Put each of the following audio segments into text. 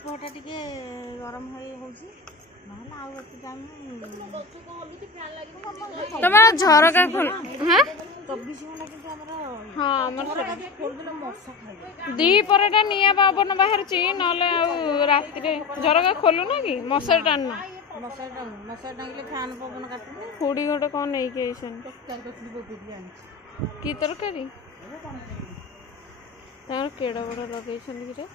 दीपटा टिके गरम होउची नहला आउ एते टाइम तमरा झरका खोल हां 24 घंटा किंतु हमर हां हमर खोल दिले मशा खाइ दी परटा निया बाबन बाहर ची नले राति रे झरका खोलु ना कि मशा टान मशा टांगले फैन पवन काटु खुड़ी गोटे कोन नै के आइसन की तरकारी तार केडा बड़ लगैछन कि रे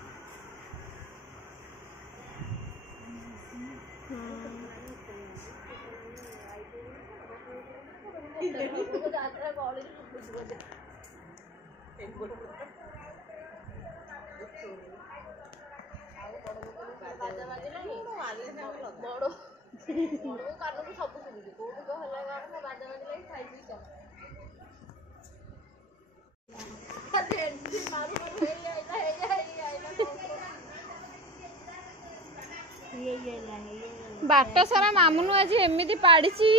बाट सारा मामुनु आज एमिति पाड़ीची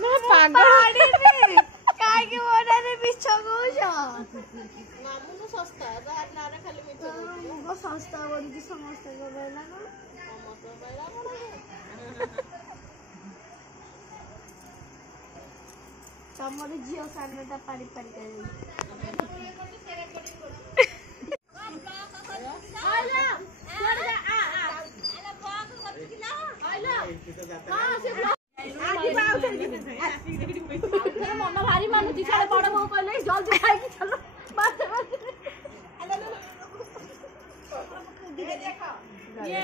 मैं पागल काहे ओडा रे बिछ कहूछ मामुनु सस्ता बाहर नारे खाली मिछ मुगो सस्ता बोली समस्त को बैला न समस्त बैला कोन तमर जियो सानटा पाड़ी पाड़ी के मन भारी मानुची सारे बड़ बहु कहले जल्दी खाई चलो ये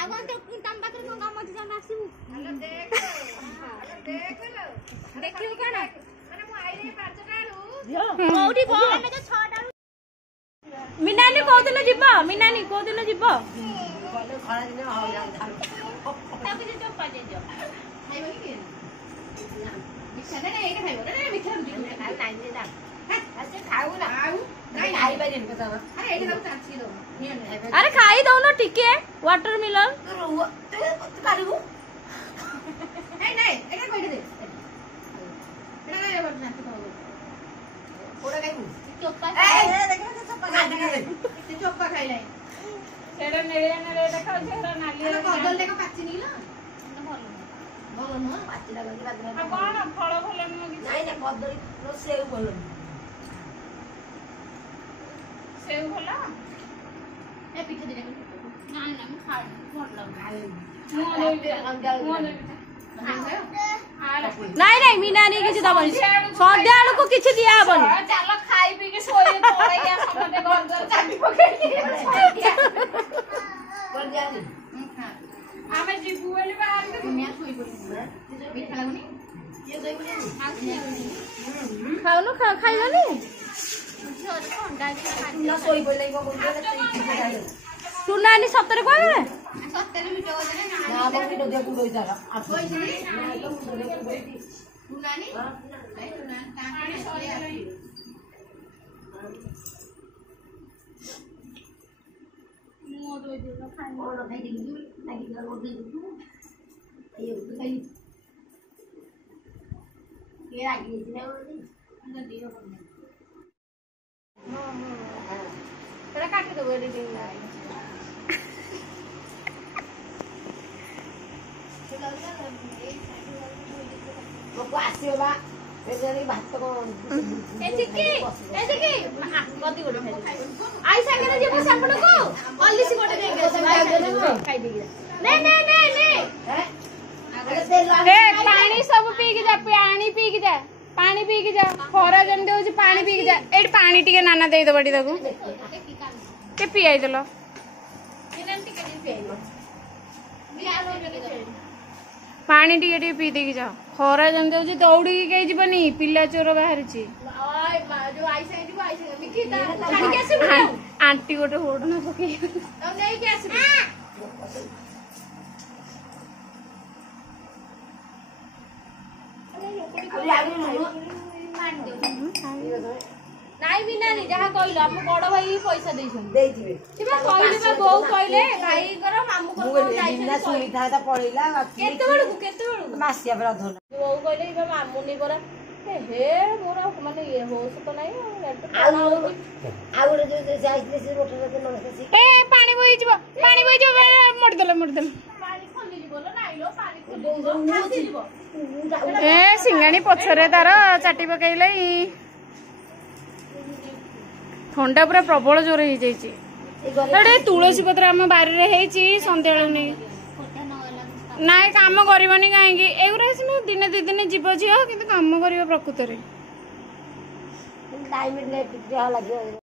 आगन तो तम बातर न काम मत जान आसीबू देख लो देखियो काना माने मु आइले 5 टाळू कोडी बो हमें तो 6 टाळू मिनानी को दिन जिबो मिनानी को दिन जिबो खरा दिन हो जाम ताकि जे चप्पा जे जो खाइबो कि मिठा नै एटा खाइबो रे मिठा खाइ नाइ दे दा अच्छा खाऊ ना नहीं खाई बारी इनको तो अरे एडी बाबू चाची दो अरे खाई दो ना टिके वाटरमेलन तू काढू नहीं नहीं एटा कोइ दे एटा नहीं बाबू चाची तो ओडा खाइबू चोप्पा ए देख चोप्पा काढी दे चोप्पा खाइलाई एटा नेले नेले देखा छेरा नाली अरे कदल देखा पाची नी ना भलो भलो न पाची लागल कि बात ना कोन फळ भलो न कि नहीं ना कदल नो सेव भलो सेव भला ए पिठा दे ना ना हम खा मोर लग नहीं नहीं मीना नहीं किछ दबनी संध्या आलू को किछ दिया हबनी चलो खाई पी के सोए पड़ैया समते घर घर चाबी पकड़ के बोल जानी आमे जीबू वाली बाहर के दुनिया सोई पड़ी मीठा लागनी ये सोई पड़ी खाओ नो खाइबो नी तू नानी सत्तर कह काटी दो एडिटिंग आसियो बा भात आई संगे जे सापड़ को अल्लीसी गोटे पानी सब पी के जा पानी पी के जा पानी पी के जा खरा जमते हो पानी पी के जा एट पानी टिके नाना दे दो बड़ी ताको के पियाई देलो पानी टिके टिके पी दे के जा खरा जमते हो दौड़ी के जीवनी पिला चोर बाहर छी आंटी गोटे होड़ न पके नाई भी नानी जहा कहलो हम बड़ भाई पैसा देछन देथिबे सेबा कहले बा बौ कहले भाई कर मामू कर जाइछन सुनिथा त पड़िला केते बडू मासिया बरा धन बौ कहले बा मामू नै बरा हे मोर माने ये होश तो नहीं ଆଉ ଗୋଟେ ଯୋଉ ଯାଇଥିଲେ ସେ ରୋଟରେ ନମସ୍ତେ ए पानी बोई जीव मोड़ देले पानी खोली बोलो नाइ लो पानी खोली जीव ए सिंगाणी पछरे तार चाटी पकैले ठंडा पूरा प्रबल जोर हो जाइए अरे तुलसी पत्र आम बारी रे संध्या नहीं नाई काम करनी कहीं एगुरा दिने दी दिन जीव झील कि काम कर प्रकृत टाइम लगे